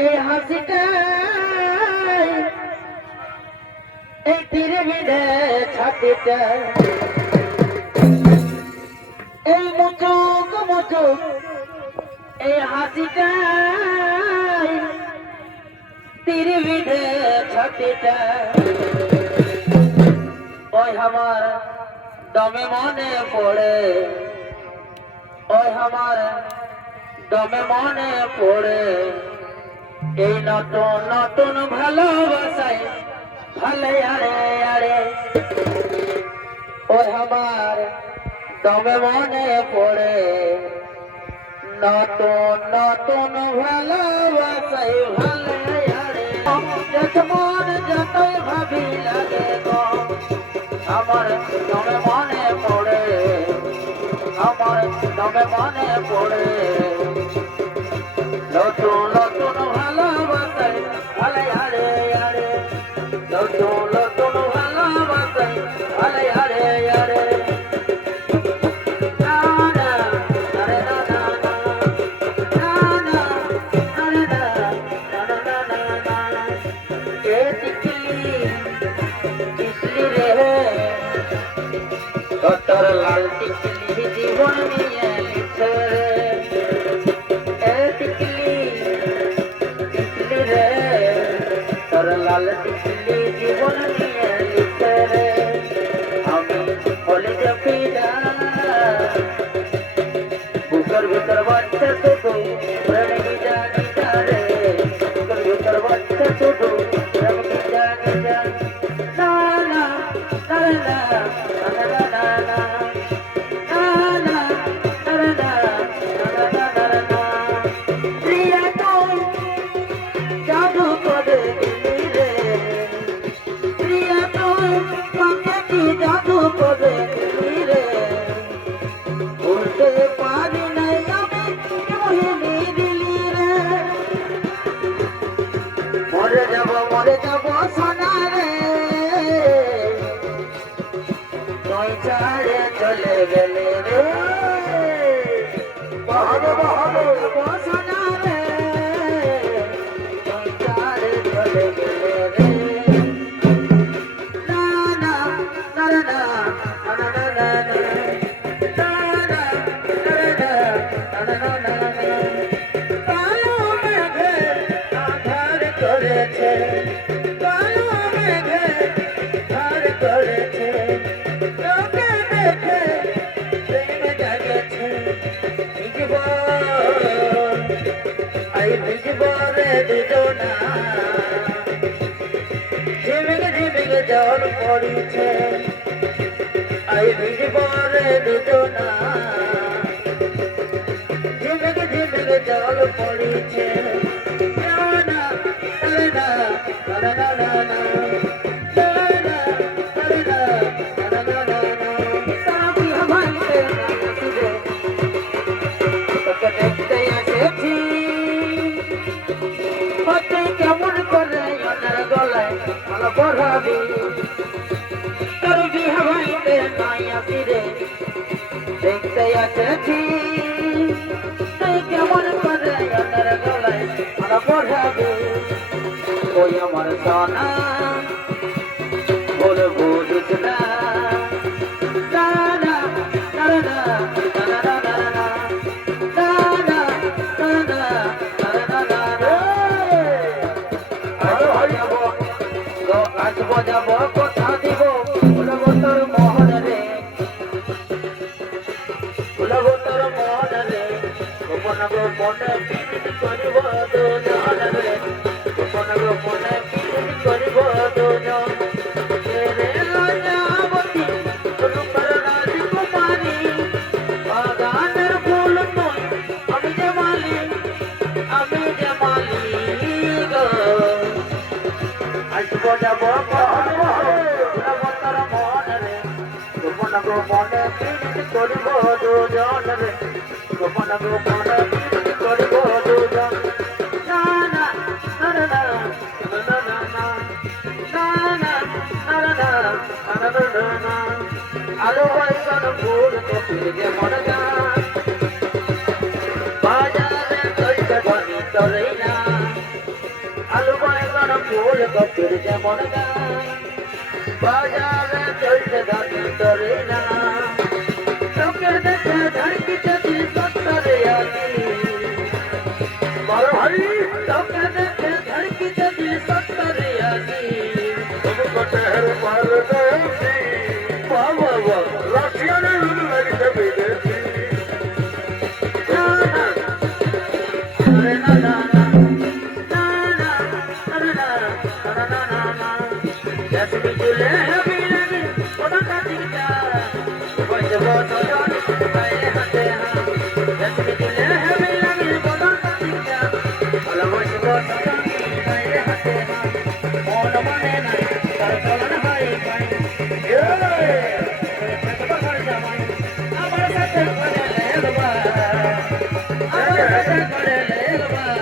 এই হাসিটাই এই তীরে বিধে ছাতিটা এই মুচুক মুচুক এই হাসিটাই তীরে বিধে ছাতিটা ওই আমার দমে মনে পড়ে ওই আমার দমে মনে পড়ে এই নতুন নতুন ভালোবাসায় ভালে আরে আরে ওই আমার দমে মনে পড়ে নতুন নতুন ভালোবাসায় ভালে আরে মন যতই ভাবি লাগে গো আমার দমে মনে পড়ে আমার দমে মনে পড়ে নতুন নতুন ভালোবাসায় ভালে আরে আরে নতুন নতুন ভালোবাসায় ভালে আরে আরে তোর লাল টিকলি জীবন নিয়ে লিখে টিকলি টিকলি রে তোর লাল টিকলি জীবন নিয়ে লিখে আমি বলি যে পিতা বুকের ভিতর বাচ্চা শুধু প্রেম কি জানি রে বুকের ভিতর বাচ্চা শুধু প্রেম কি জানি না না না না মরে যাব সোনা রে তুই ছাড়ে চলে গেলে রে বহরে বহরে সোনা রে তুই ছাড়ে চলে গেলে রে না না না না না না না জল পড়িছে আই ভিজবরে দুজনা ঝিমিক ঝিমিক জল পড়িছে না না না না না না না কেমন করে গলায় মালা পড়াবি তোর বিহা ভাইতে নাই আসিরে দেখতে আসেছি তুই কেমন করে গলায় মালা পড়াবি ওই আমার সোনা বলে বুঝিস না যাব কথা দিব ফুলব তোর মোহন রে ফুলব তোর মোহন রে গোপন গোপনে পিরিত করিব দুজন রে গোপন গোপনে পিরিত করিব দুজন রে লজ্জাবতী রূপর রাজকুমারী বাগানের ফুল তুই আমি যে মালি গো আসব যাব গোপন গোপনে পিরিত করিব দুজন রে গোপন গোপনে পিরিত করিব দুজন না না না না না না না আলো বাইগন ফুল কপিলে মন গান বাজারে কইতে বনি চলে না ফুল কপির যেমন গান বাজারে চলছে গান তরে না চোখের দেখে ধড়কিতে দিল সত্তরে আছি বড় ভাই চোখের দেখে ধড়কিতে দিল সত্তরে আছি तुमको शहर परदेसी वाह वाह वाह रशिया ने लगते विदेशी ना ना अरे ना ना ना ना ना अरे ना ना ना ना ना जैसे भी चले हैं भी लगे खुदा का दिखता बस बहुत जान पाए हंसे हाँ जैसे भी चले हैं भी लगे खुदा का दिखता अल्लाह बस बहुत जान पाए हंसे हाँ मौन मने ना कर चलन हाय पाए ये कर जावाई अमर सत्य करे ले बाबा अमर सत्य करे ले बाबा